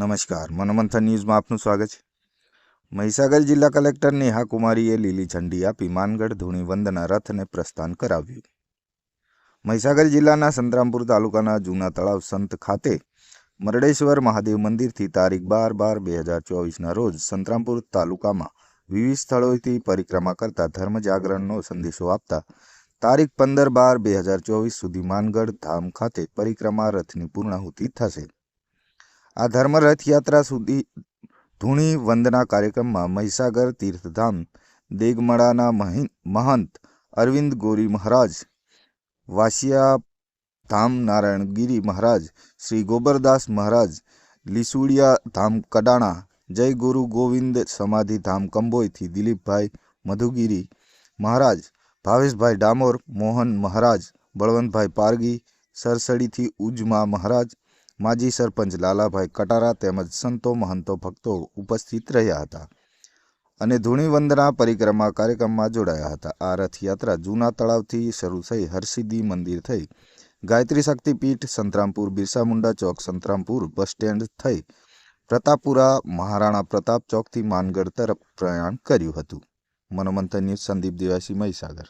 નમસ્કાર, મનોમંથન ન્યૂઝમાં આપનું સ્વાગત છે। મહીસાગર જિલ્લા કલેક્ટર નેહા કુમારીએ લીલી ઝંડી આપી માનગઢ ધૂણી વંદના રથને પ્રસ્થાન કરાવ્યું। મહીસાગર જિલ્લાના સંતરામપુર તાલુકાના જૂના તળાવ સંત ખાતે મરડેશ્વર મહાદેવ મંદિરથી તારીખ 12/12/2024ના રોજ સંતરામપુર તાલુકામાં વિવિધ સ્થળોએથી પરિક્રમા કરતા ધર્મ જાગરણનો સંદેશો આપતા તારીખ 15/12/2024 સુધી માનગઢ ધામ ખાતે પરિક્રમા રથની પૂર્ણાહુતિ થશે। આ ધર્મ રથયાત્રા સુધી ધૂણી વંદના કાર્યક્રમમાં મહીસાગર તીર્થધામ દેગમડાના મહંત અરવિંદ ગોરી મહારાજ, વાસિયા ધામ નારાયણગીરી મહારાજ, શ્રી ગોબરદાસ મહારાજ, લીસુડિયા ધામ કડાણા, જય ગુરુ ગોવિંદ સમાધિ ધામ કંબોઈથી દિલીપભાઈ મધુગીરી મહારાજ, ભાવેશભાઈ ડામોર, મોહન મહારાજ, બળવંતભાઈ પારગી, સરસડીથી ઉજમા મહારાજ, માજી સરપંચ લાલાભાઈ કટારા તેમજ સંતો મહંતો ભક્તો ઉપસ્થિત રહ્યા હતા અને ધૂણી વંદના પરિક્રમા કાર્યક્રમમાં જોડાયા હતા। આ રથયાત્રા જૂના તળાવથી શરૂ થઈ હરસિદ્ધિ મંદિર થઈ ગાયત્રી શક્તિપીઠ સંતરામપુર બિરસા મુંડા ચોક સંતરામપુર બસ સ્ટેન્ડ થઈ પ્રતાપપુરા મહારાણા પ્રતાપ ચોકથી માનગઢ તરફ પ્રયાણ કર્યું હતું। મનોમંથન ન્યૂઝ સંદીપ દિવાસી, મહીસાગર।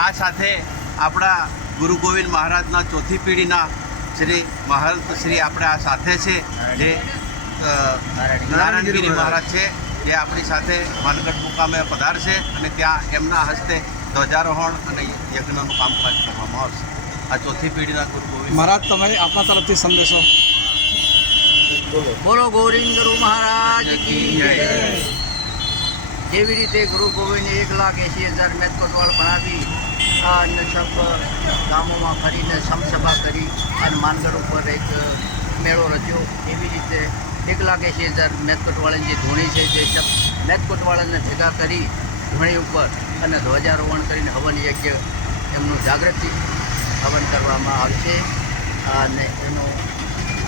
આ સાથે આપણા ગુરુ ગોવિંદ મહારાજના ચોથી પેઢીના શ્રી મહંત શ્રી આપણે આ સાથે છે, જે નારાયણગીરી મહારાજ છે, જે આપણી સાથે માનગઢ મુકામે પધારશે અને ત્યાં એમના હસ્તે ધ્વજારોહણ અને યજ્ઞનું કામકાજ કરવામાં આવશે। આ ચોથી પેઢીના ગુરુ ગોવિંદ મહારાજ, તમારે આપના તરફથી સંદેશો બોલો। ગોવિંદ ગુરુ મહારાજ કી જય। જેવી રીતે ગુરુ ગોવિંદે 1,80,000 મેદકોટવાળ ભણાવી અને સબ ગામોમાં ફરીને સમસભા કરી અને માનગઢ ઉપર એક મેળો રચ્યો, એવી રીતે 1,80,000 મેદકોટવાળાની જે ધૂણી છે તે સબ મેદકોટવાળાને ભેગા કરી ધૂણી ઉપર અને ધ્વજારોહણ કરીને હવન યજ્ઞ એમનું જાગૃતિ હવન કરવામાં આવશે અને એનું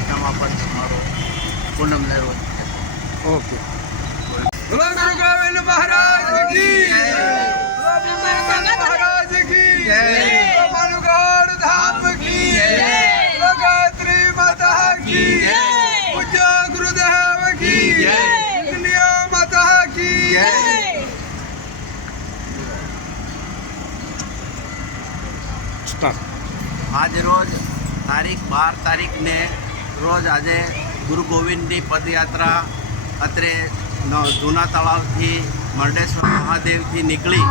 સમાપન સમારોહ પૂનમને રોજ થશે। ઓકે। ગુરુ ગોવિંદ મહારાજ કી જય, મહારાજ કી જય, માનગઢ ધામ કી જય, ગાયત્રી માતા કી જય, પૂજ્ય ગુરુદેવ કી જય, દુનિયા માતા કી જય। આજ રોજ તારીખ 12 તારીખને રોજ આજે ગુરુ ગોવિંદની પદયાત્રા અત્રે જૂના તળાવથી મરડેશ્વર મહાદેવથી નીકળી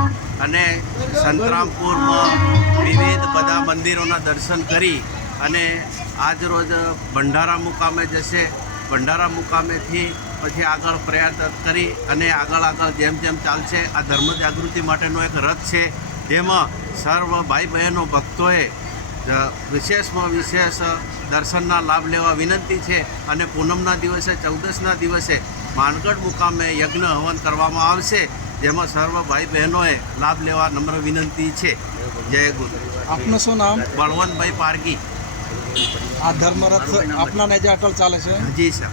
અને સંતરામપુરમાં વિવિધ બધા મંદિરોના દર્શન કરી અને આજ રોજ ભંડારા મુકામે જશે। ભંડારા મુકામેથી પછી આગળ પ્રયાસ કરી અને આગળ જેમ જેમ ચાલશે આ ધર્મ જાગૃતિ માટેનો એક રથ છે, જેમાં સર્વ ભાઈ બહેનો ભક્તોએ વિશેષમાં વિશેષ દર્શનના લાભ લેવા વિનંતી છે અને પૂનમના દિવસે 14ના દિવસે માનગઢ મુકામે યજ્ઞ હવન કરવામાં આવશે, જેમાં સર્વ ભાઈ બહેનોએ લાભ લેવા નમ્ર વિનંતી છે। જય ગુરુ। આપનું શું નામ? બળવંતભાઈ પારગી। આ ધર્મરથ આપના નેજા અટલ ચાલે છે? જી સર।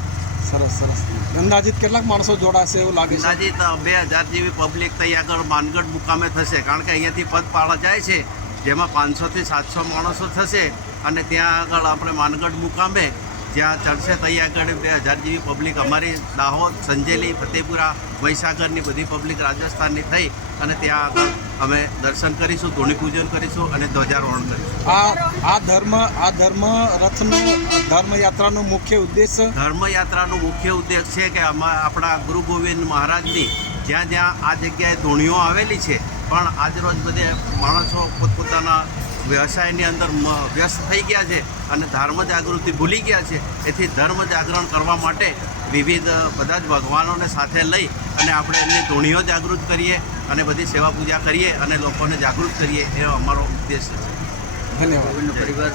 સરસ સરસ। અંદાજિત કેટલાક માણસો જોડાશે એવું લાગે છે? અંદાજિત 2000 જેવી પબ્લિક તઈ આગળ માનગઢ મુકામે થશે, કારણ કે અહીંયાથી પદપાળા જાય છે, જેમાં 500 થી 700 માણસો થશે અને ત્યાં આગળ આપણે માનગઢ મુકામે જ્યાં ચડશે તઈ આગળ 2000 જેવી પબ્લિક અમારી દાહોદ, સંજેલી, ફતેપુરા, મહીસાગરની બધી પબ્લિક રાજસ્થાનની થઈ અને ત્યાં આગળ અમે દર્શન કરીશું, ધૂણી પૂજન કરીશું અને ધ્વજારોહણ કરીશું। આ ધર્મયાત્રાનો મુખ્ય ઉદ્દેશ છે કે આપણા ગુરુ ગોવિંદ મહારાજની જ્યાં જ્યાં આ જગ્યાએ ધૂણીઓ આવેલી છે, પણ આજરોજ બધે માણસો પોતપોતાના વ્યવસાયની અંદર વ્યસ્ત થઈ ગયા છે અને ધર્મ જાગૃતિ ભૂલી ગયા છે, એથી ધર્મ જાગરણ કરવા માટે વિવિધ બધા જ ભગવાનોને સાથે લઈ અને આપણે એમની ધૂણીઓ જાગૃત કરીએ અને બધી સેવા પૂજા કરીએ અને લોકોને જાગૃત કરીએ, એ અમારો ઉદ્દેશ છે। ધન્યવાદ।